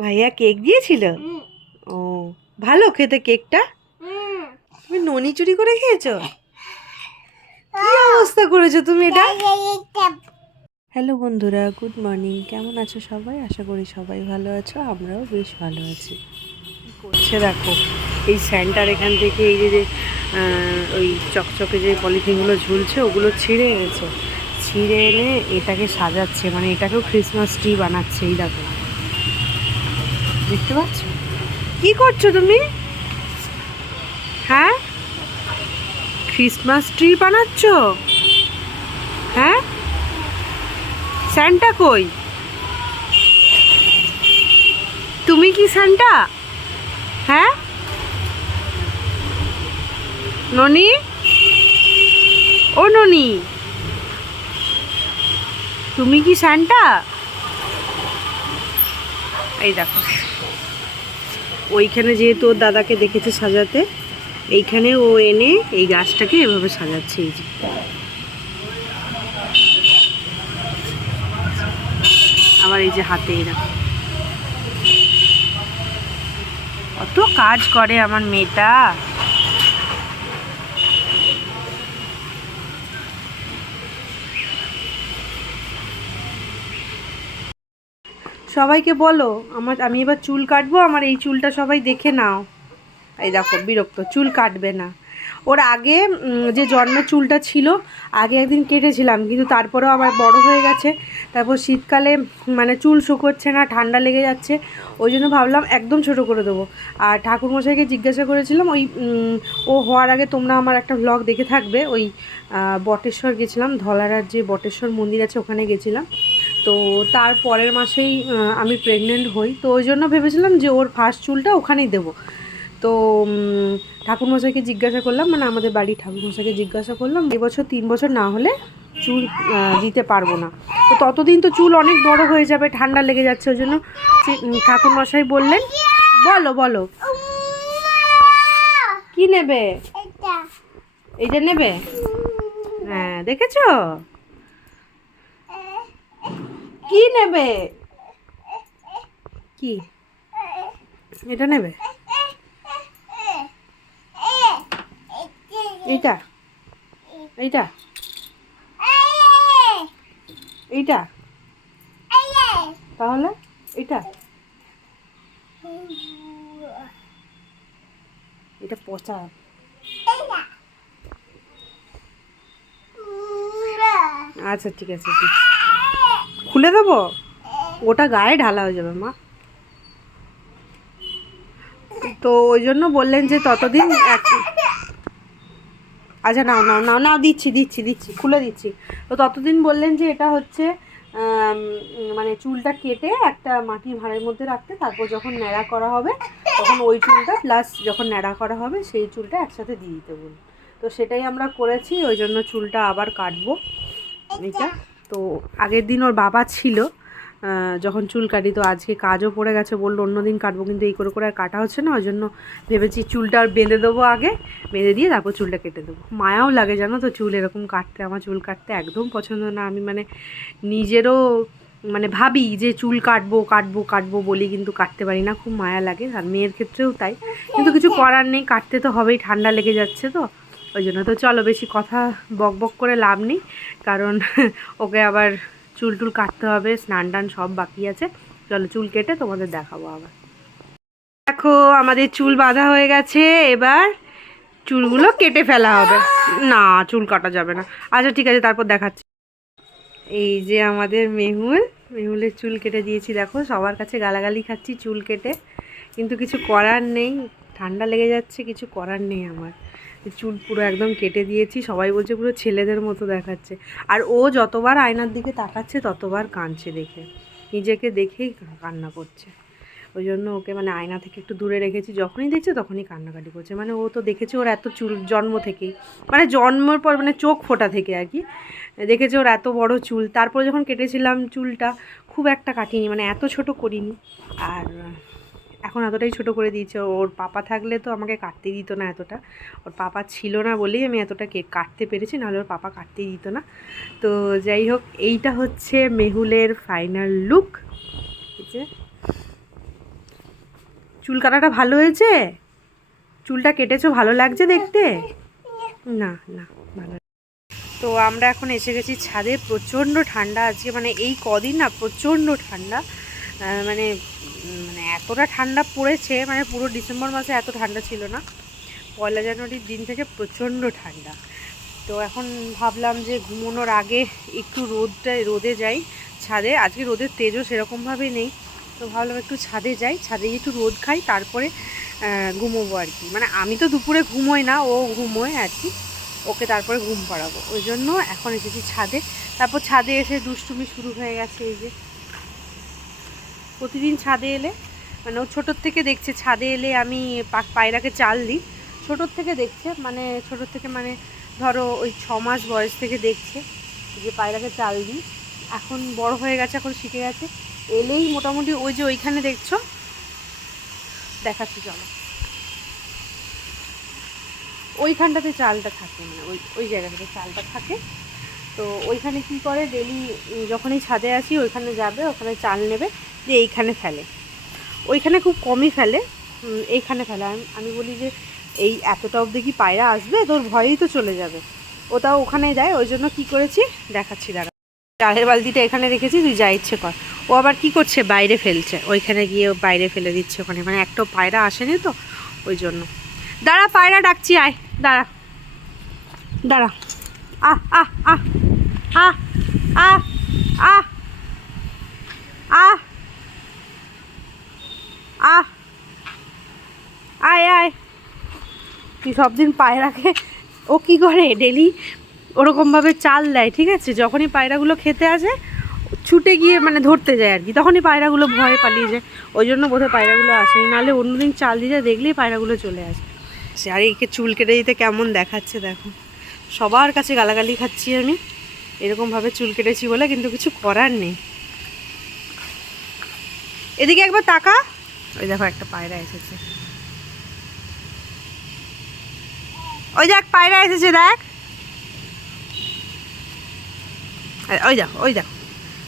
ভাইয়া কেক দিয়েছিল? ও, ভালো খেতে কেকটা? তুমি ননি চুরি করে খেয়েছো? কি অবস্থা করেছো তুমি এটা? হ্যালো বন্ধুরা, গুড মর্নিং। কেমন আছো সবাই? আশা করি সবাই ভালো আছো, আমরাও বেশ ভালো আছি। কি করছে দেখো, এই স্যান্টার এখান থেকে এই যে ওই চকচকে যে পলিথিনগুলো ঝুলছে ওগুলো ছিঁড়ে এনেছে, ছিঁড়ে এনে এটাকে সাজাচ্ছে, মানে এটাকেও ক্রিসমাস ট্রি বানাচ্ছে। এই দেখো, দেখতে পাচ্ছ? কি করছো তুমি? হ্যাঁ, ক্রিসমাস ট্রি বানাচ্ছ? হ্যাঁ, স্যান্টা কই? তুমি কি স্যান্টা? হ্যাঁ ননি, ও ননি, তুমি কি স্যান্টা? এই দেখো, ওইখানে যেহেতু ওর দাদাকে দেখেছে সাজাতে, এইখানে ও এনে এই গাছটাকে এভাবে সাজাচ্ছে। এই যে আবার এই যে হাতে এরা কত কাজ করে আমার মেয়েটা। সবাইকে বলো আমি এবার চুল কাটবো, আমার এই চুলটা সবাই দেখে নাও। এই দেখো বিরক্ত, চুল কাটবে না। ওর আগে যে জন্মের চুলটা ছিল, আগে একদিন কেটেছিলাম, কিন্তু তারপরেও আবার বড় হয়ে গেছে। তারপর শীতকালে মানে চুল শুকোচ্ছে না, ঠান্ডা লেগে যাচ্ছে, ওই জন্য ভাবলাম একদম ছোট করে দেবো। আর ঠাকুরমশাইকে জিজ্ঞাসা করেছিলাম, ওই ও হওয়ার আগে তোমরা আমার একটা ভ্লগ দেখে থাকবে, ওই বটেশ্বর গেছিলাম, ধলারার যে বটেশ্বর মন্দির আছে ওখানে গেছিলাম। তো তার পরের মাসেই আমি প্রেগনেন্ট হই, তো ওই জন্য ভেবেছিলাম যে ওর ফার্স্ট চুলটা ওখানেই দেবো। তো ঠাকুরমশাইকে জিজ্ঞাসা করলাম, মানে আমাদের বাড়ির ঠাকুরমশাইকে জিজ্ঞাসা করলাম, এবছর 3 বছর না হলে চুল দিতে পারবো না। তো ততদিন তো চুল অনেক বড় হয়ে যাবে, ঠান্ডা লেগে যাচ্ছে, ওই জন্য ঠাকুরমশাই বললেন, বলো বলো কি নেবে? এইটা নেবে? হ্যাঁ, দেখেছো কি নেবে? কি এটা নেবে? এইটা? এইটা? এইটা? তাহলে এটা? এটা পচা। আচ্ছা ঠিক আছে, খুলে দেবো, ওটা গায়ে ঢালা হয়ে যাবে মা। তো ওই জন্য বললেন যে ততদিন আচ্ছা নাও নাও নাও নাও, দিচ্ছি দিচ্ছি দিচ্ছি, খুলে দিচ্ছি। তো ততদিন বললেন যে এটা হচ্ছে মানে চুলটা কেটে একটা মাটির ভাঁড়ের মধ্যে রাখতে, তারপর যখন ন্যাড়া করা হবে তখন ওই চুলটা প্লাস যখন ন্যাড়া করা হবে সেই চুলটা একসাথে দিয়ে দিতে বলুন। তো সেটাই আমরা করেছি, ওই জন্য চুলটা আবার কাটবো এটা। তো আগের দিন ওর বাবা ছিল যখন চুল কাটি, তো আজকে কাজও পড়ে গেছে, বললো অন্য দিন কাটবো, কিন্তু এই করে করে আর কাটা হচ্ছে না, ওই জন্য ভেবেছি চুলটা আর বেঁধে দেবো, আগে বেঁধে দিয়ে তারপর চুলটা কেটে দেবো। মায়াও লাগে জানো তো চুল এরকম কাটতে, আমার চুল কাটতে একদম পছন্দ না। আমি মানে নিজেরও মানে ভাবি যে চুল কাটবো কাটবো কাটবো বলি, কিন্তু কাটতে পারি না, খুব মায়া লাগে। আর মেয়ের ক্ষেত্রেও তাই, কিন্তু কিছু করার নেই, কাটতে তো হবেই, ঠান্ডা লেগে যাচ্ছে তো ওই জন্য। তো চলো বেশি কথা বক বক করে লাভ নেই, কারণ ওকে আবার চুল টুল কাটতে হবে, স্নান টান সব বাকি আছে। চলো চুল কেটে তোমাদের দেখাবো আবার। দেখো আমাদের চুল বাঁধা হয়ে গেছে, এবার চুলগুলো কেটে ফেলা হবে। না, চুল কাটা যাবে না। আচ্ছা ঠিক আছে, তারপর দেখাচ্ছি। এই যে আমাদের মেহুলের চুল কেটে দিয়েছি। দেখো সবার কাছে গালাগালি খাচ্ছি চুল কেটে, কিন্তু কিছু করার নেই, ঠান্ডা লেগে যাচ্ছে, কিছু করার নেই। আমার চুল পুরো একদম কেটে দিয়েছি, সবাই বলছে পুরো ছেলেদের মতো দেখাচ্ছে। আর ও যতবার আয়নার দিকে তাকাচ্ছে ততবার কাঁদছে, দেখে নিজেকে দেখেই কান্না করছে। ওই জন্য ওকে মানে আয়না থেকে একটু দূরে রেখেছি, যখনই দেখছে তখনই কান্নাকাটি করছে। মানে ও তো দেখেছে ওর এত চুল জন্ম থেকেই, মানে জন্মের পর মানে চোখ ফোটা থেকে আর কি দেখেছে ওর এত বড় চুল। তারপরে যখন কেটেছিলাম চুলটা খুব একটা কাটিনি, মানে এত ছোট করিনি, আর এখন এতটাই ছোট করে দিয়েছে। ওর পাপা থাকলে তো আমাকে কাটতে দিত না এতটা, ওর পাপা ছিল না বলেই আমি এতটা কেক কাটতে পেরেছি, নাহলে ওর পাপা কাটতেই দিত না। তো যাই হোক, এইটা হচ্ছে মেহুলের ফাইনাল লুক। ঠিক আছে, চুল কাটাটা ভালো হয়েছে? চুলটা কেটেছো ভালো লাগছে দেখতে? না না ভালো। তো আমরা এখন এসে গেছি ছাদে। প্রচণ্ড ঠান্ডা আজকে, মানে এই কদিন না প্রচণ্ড ঠান্ডা। মানে মানে এতটা ঠান্ডা পড়েছে, মানে পুরো ডিসেম্বর মাসে এত ঠান্ডা ছিল না। 1 জানুয়ারির দিন থেকে প্রচণ্ড ঠান্ডা। তো এখন ভাবলাম যে ঘুমানোর আগে একটু রোদে যাই ছাদে। আজকে রোদের তেজও সেরকমভাবে নেই, তো ভাবলাম একটু ছাদে যাই, ছাদে একটু রোদ খাই, তারপরে ঘুমোবো আর কি। মানে আমি তো দুপুরে ঘুমোই না, ও ঘুমোয় আর কি, ওকে তারপরে ঘুম পাড়াবো, ওই জন্য এখন এসেছি ছাদে। তারপর ছাদে এসে দুষ্টুমি শুরু হয়ে গেছে। এই যে প্রতিদিন ছাদে এলে, মানে ও ছোটোর থেকে দেখছে ছাদে এলে আমি পায়রাকে চাল দিই, ছোটোর থেকে দেখছে, মানে ছোটোর থেকে মানে ধরো ওই 6 মাস বয়স থেকে দেখছে যে পায়রাকে চাল দিই। এখন বড় হয়ে গেছে, এখন শিখে গেছে। এলেই মোটামুটি ওই যে ওইখানে দেখছো, দেখাচ্ছি চলো, ওইখানটাতে চালটা থাকে, মানে ওই ওই জায়গাটাতে চালটা থাকে। তো ওইখানে কি করে, ডেলি যখনই ছাদে আসি ওইখানে যাবে, ওখানে চাল নেবে, যে এইখানে ফেলে। ওইখানে খুব কমই ফেলে, এইখানে ফেলে। আমি বলি যে এই এতটা অবধি কি পায়রা আসবে, তোর ভয়েই তো চলে যাবে। ওটাও ওখানেই যায়, ওই জন্য কী করেছি দেখাচ্ছি দাঁড়া। চালের বালতিটা এখানে রেখেছি, তুই যা ইচ্ছে কর। ও আবার কি করছে, বাইরে ফেলছে, ওইখানে গিয়ে বাইরে ফেলে দিচ্ছে ওখানে, মানে একটাও পায়রা আসেনি তো ওই জন্য। দাঁড়া, পায়রা ডাকছি, আয়, দাঁড়া দাঁড়া। আহ আহ আহ আহ আহ আহ আহ আহ আয় আয়। তুই সব দিন পায়রাকে, ও কি করে ডেলি ওরকমভাবে চাল দেয়, ঠিক আছে? যখনই পায়রাগুলো খেতে আসে ছুটে গিয়ে মানে ধরতে যায় আর কি, তখনই পায়রাগুলো ভয়ে পালিয়ে যায়। ওই জন্য বোধহয় পায়রাগুলো আসেনি, নাহলে অন্যদিন চাল দিয়ে যায় দেখলেই পায়রাগুলো চলে আসে। আর একে চুল কেটে দিতে কেমন দেখাচ্ছে দেখো, সবার কাছে গালাগালি খাচ্ছি আমি এরকমভাবে চুল কেটেছি বলে, কিন্তু কিছু করার নেই। এদিকে একবার তাকা, ওই দেখো একটা পায়রা এসেছে, ওই দেখ পায়রা এসেছে, দেখ ওই দেখো, ওই দেখো,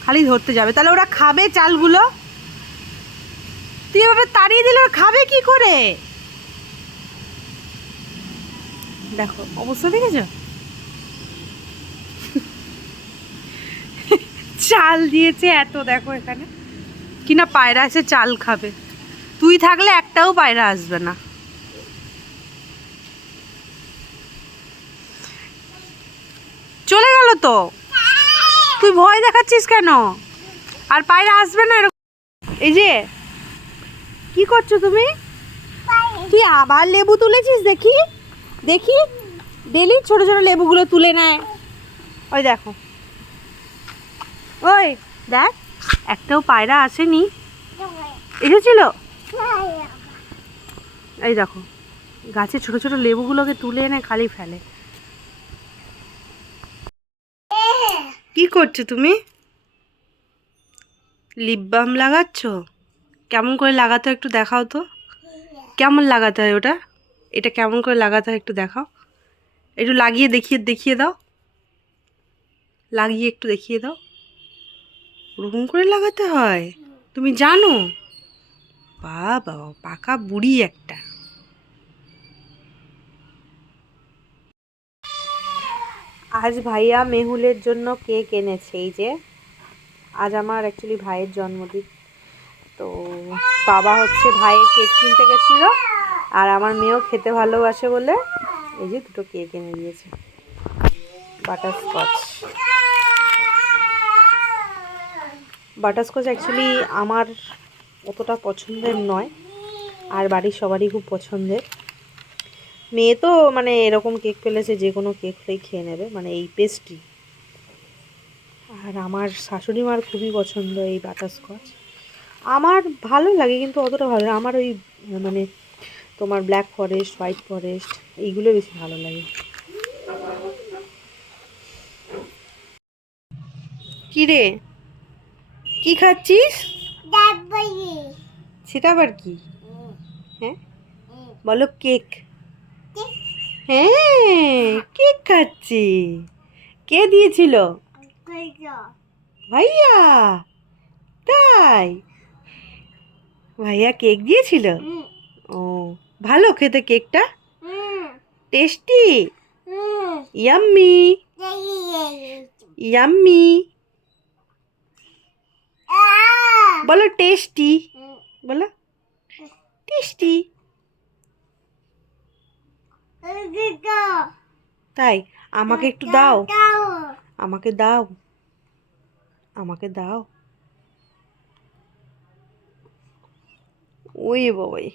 খালি ধরতে যাবে, তাহলে ওরা খাবে চালগুলো? তুই এভাবে তাড়িয়ে দিলে খাবে কি করে? দেখো অবস্থা দেখেছ, চাল দিয়েছে এত, দেখো এখানে কিনা পায়রা এসে চাল খাবে। তুই থাকলে একটাও পায়রা আসবে না। চলে গেল তো, তুই ভয় দেখাচ্ছিস কেন? আর পায়রা আসবে না এরকম। এই যে কি করছো তুমি? তুই আবার লেবু তুলেছিস, দেখি দেখি, ডেলি ছোট ছোট লেবুগুলো তুলে নেয়। ওই দেখো, ওই দেখ, একটাও পায়রা আসেনি। এসেছিল, এই দেখো গাছে ছোট ছোট লেবুগুলোকে তুলে এনে খালি ফেলে। কি করছো তুমি? Lip balm লাগাচ্ছ? কেমন করে লাগাতে হয় একটু দেখাও তো, কেমন লাগাতে হয় ওটা? এটা কেমন করে লাগাতে হয় একটু দেখাও, একটু লাগিয়ে দেখিয়ে দেখিয়ে দাও, লাগিয়ে একটু দেখিয়ে দাও। ওরকম করে লাগাতে হয়, তুমি জানো? বাবা, পাকা বুড়ি একটা। আজ ভাইয়া মেহুলের জন্য কেক এনেছে। এই যে আজ আমার অ্যাকচুয়ালি ভাইয়ের জন্মদিন, তো বাবা হচ্ছে ভাইয়ের কেক কিনতে গেছিলো, আর আমার মেয়েও খেতে ভালোবাসে বলে এই যে দুটো কেক এনে দিয়েছে, বাটারস্কচ। বাটারস্কচ অ্যাকচুয়ালি আমার অতটা পছন্দের নয়, আর বাড়ির সবারই খুব পছন্দের। মেয়ে তো মানে এরকম কেক পেলেছে যে কোনো কেক হলেই খেয়ে নেবে, মানে এই পেস্ট্রি। আর আমার শাশুড়ি মার খুবই পছন্দ এই বাটারস্কচ। আমার ভালো লাগে কিন্তু অতটা ভালো লাগে, আমার ওই মানে তোমার ব্ল্যাক ফরেস্ট, হোয়াইট ফরেস্ট এইগুলো বেশি ভালো লাগে। কি রে, কি খাচ্ছিস? সেটা আবার কি? হ্যাঁ বলো, কেক। হ্যাঁ কেক খাচ্ছি। কে দিয়েছিল? ভাইয়া, তাই? ভাইয়া কেক দিয়েছিল? ভালো খেতে কেকটা? টেস্টি? ইয়াম্মি ইয়াম্মি বলো টেস্টি, বলো টেস্টি। তাই আমাকে একটু দাও, আমাকে দাও, আমাকে দাও। ওই বাবাই,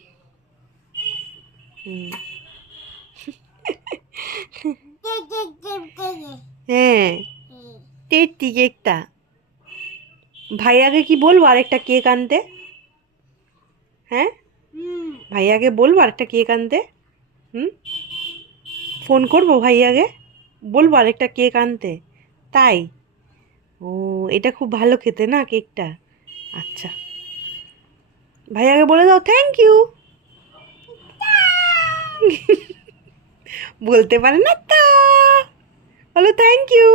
হুম হ্যাঁ টেস্টি কেকটা। ভাইয়াকে কি বলবো আরেকটা কেক আনতে? হ্যাঁ ভাইয়াকে বলবো আরেকটা কেক আনতে? হুম ফোন করবো ভাইয়াকে, বলবো আরেকটা কেক আনতে? তাই? ও এটা খুব ভালো খেতে না কেকটা? আচ্ছা ভাইয়াকে বলে দাও থ্যাংক ইউ। বলতে পারে না তো, বলো থ্যাংক ইউ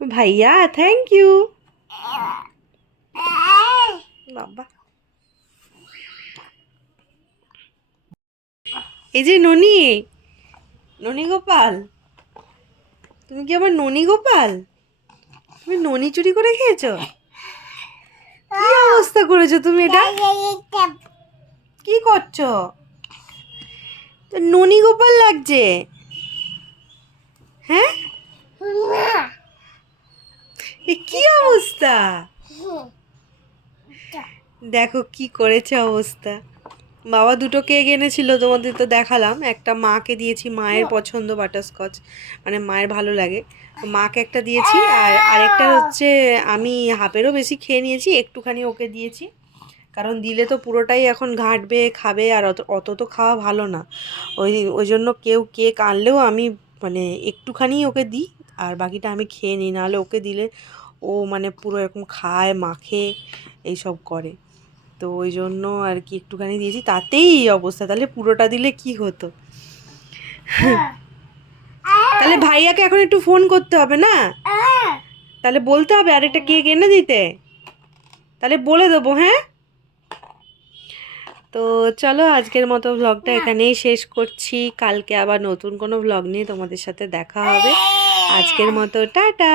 ভাইয়া, থ্যাংক ইউ। বাবা এই যে ননি, ননি গোপাল, তুমি কি আমার ননি গোপাল? তুমি ননি চুরি করে খেয়েছো? কি অবস্থা করেছো তুমি এটা? কি করছো? তো ননি গোপাল লাগছে। হ্যাঁ এ কি অবস্থা, দেখো কি করেছে অবস্থা। বাবা দুটো কেক এনেছিল, তোমাদের তো দেখালাম। একটা মাকে দিয়েছি, মায়ের পছন্দ বাটারস্কচ, মানে মায়ের ভালো লাগে, তো মাকে একটা দিয়েছি। আর আরেকটা হচ্ছে আমি হাফেরও বেশি খেয়ে নিয়েছি, একটুখানি ওকে দিয়েছি, কারণ দিলে তো পুরোটাই এখন ঘাঁটবে খাবে, আর অত অত তো খাওয়া ভালো না। ওই ওই জন্য কেউ কেক আনলেও আমি মানে একটুখানি ওকে দিই, আর বাকিটা আমি খেয়ে নিই, নাহলে ওকে দিলে ও মানে পুরো এরকম খায় মাখে এইসব করে। তো ওই জন্য আর কি একটুখানি দিয়েছি, তাতেই এই অবস্থা, তাহলে পুরোটা দিলে কি হতো। তাহলে ভাইয়াকে এখন একটু ফোন করতে হবে না? তাহলে বলতে হবে আরেকটা কেক এনে দিতে, তাহলে বলে দেবো। হ্যাঁ তো চলো আজকের মতো ভ্লগটা এখানেই শেষ করছি, কালকে আবার নতুন কোনো ভ্লগ নিয়ে তোমাদের সাথে দেখা হবে। আজকের মতো টাটা।